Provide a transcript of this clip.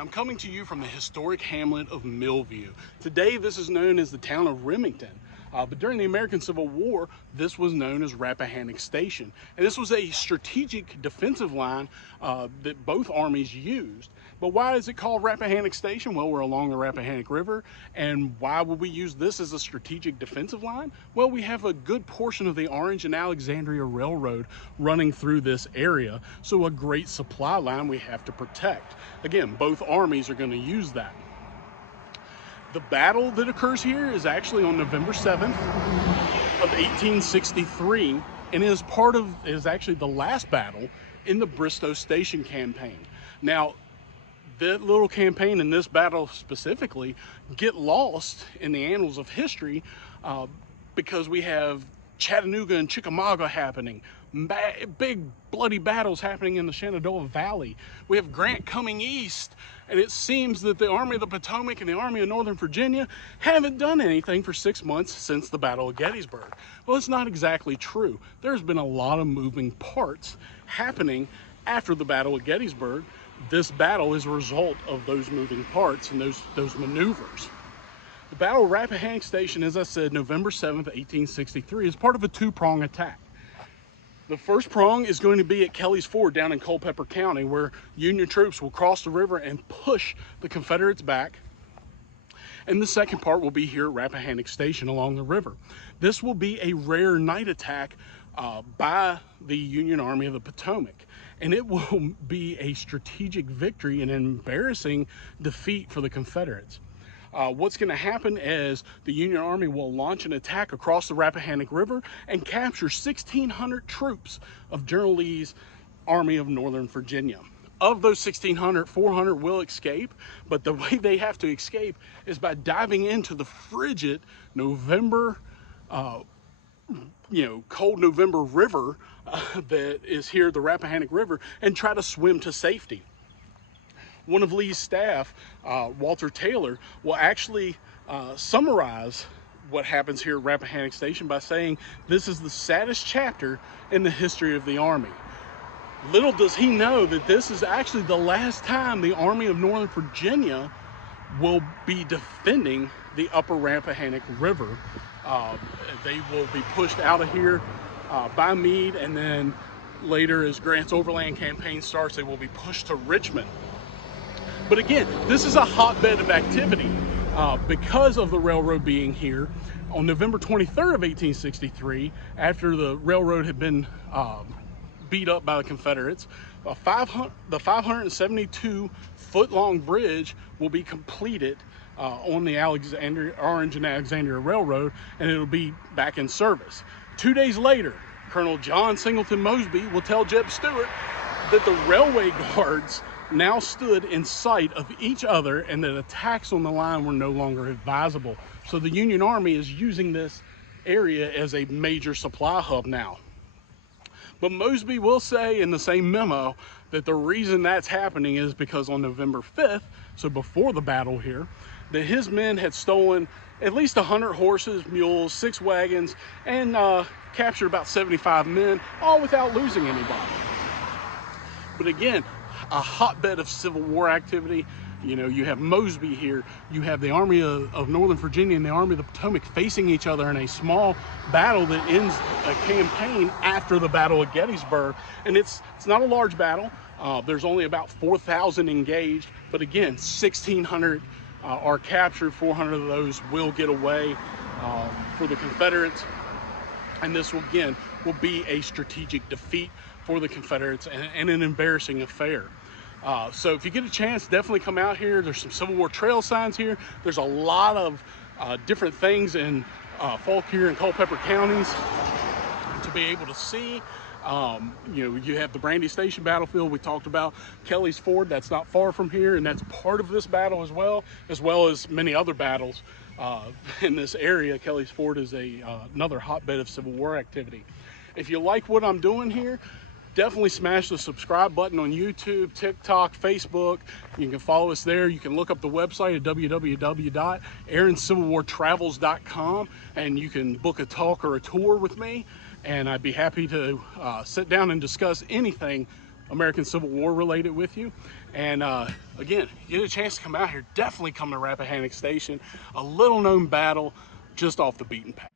I'm coming to you from the historic hamlet of Millview. Today, this is known as the town of Remington. But during the American Civil War, this was known as Rappahannock Station. And this was a strategic defensive line that both armies used. But why is it called Rappahannock Station? Well, we're along the Rappahannock River. And why would we use this as a strategic defensive line? Well, we have a good portion of the Orange and Alexandria Railroad running through this area. So a great supply line we have to protect. Again, both armies are going to use that. The battle that occurs here is actually on November 7th of 1863 and is actually the last battle in the Bristow Station campaign. Now, that little campaign and this battle specifically get lost in the annals of history because we have Chattanooga and Chickamauga happening, big bloody battles happening in the Shenandoah Valley. We have Grant coming east, and it seems that the Army of the Potomac and the Army of Northern Virginia haven't done anything for 6 months since the Battle of Gettysburg. Well, it's not exactly true. There's been a lot of moving parts happening after the Battle of Gettysburg. This battle is a result of those moving parts and those maneuvers. The Battle of Rappahannock Station, as I said, November 7th, 1863, is part of a two-prong attack. The first prong is going to be at Kelly's Ford down in Culpeper County, where Union troops will cross the river and push the Confederates back. And the second part will be here at Rappahannock Station along the river. This will be a rare night attack by the Union Army of the Potomac. And it will be a strategic victory and an embarrassing defeat for the Confederates. What's going to happen is the Union Army will launch an attack across the Rappahannock River and capture 1,600 troops of General Lee's Army of Northern Virginia. Of those 1,600, 400 will escape, but the way they have to escape is by diving into the frigid November, cold November river that is here, the Rappahannock River, and try to swim to safety. One of Lee's staff, Walter Taylor, will actually summarize what happens here at Rappahannock Station by saying this is the saddest chapter in the history of the Army. Little does he know that this is actually the last time the Army of Northern Virginia will be defending the upper Rappahannock River. They will be pushed out of here by Meade, and then later, as Grant's overland campaign starts, they will be pushed to Richmond. But again, this is a hotbed of activity because of the railroad being here. On November 23rd of 1863, after the railroad had been beat up by the Confederates, the 572-foot-long bridge will be completed on the Orange and Alexandria Railroad, and it'll be back in service. 2 days later, Colonel John Singleton Mosby will tell Jeb Stuart that the railway guards now stood in sight of each other and that attacks on the line were no longer advisable. So the Union Army is using this area as a major supply hub now. But Mosby will say in the same memo that the reason that's happening is because on November 5th, so before the battle here, that his men had stolen at least 100 horses, mules, 6 wagons, and captured about 75 men, all without losing anybody. But again, a hotbed of Civil War activity. You know, you have Mosby here, you have the Army of Northern Virginia and the Army of the Potomac facing each other in a small battle that ends a campaign after the Battle of Gettysburg. And it's not a large battle. There's only about 4,000 engaged, but again, 1,600 are captured. 400 of those will get away for the Confederates. And this will, again, will be a strategic defeat for the Confederates and an embarrassing affair. So if you get a chance, definitely come out here. There's some Civil War trail signs here. There's a lot of different things in Fauquier and Culpeper counties to be able to see. You have the Brandy Station battlefield we talked about, Kelly's Ford, that's not far from here, and that's part of this battle as well as many other battles in this area. Kelly's Ford is another hotbed of Civil War activity. If you like what I'm doing here, definitely smash the subscribe button on YouTube, TikTok, Facebook. You can follow us there. You can look up the website at www.aaroncivilwartravels.com, and you can book a talk or a tour with me, and I'd be happy to sit down and discuss anything American Civil War related with you. And again, you get a chance to come out here, definitely come to Rappahannock Station, a little known battle just off the beaten path.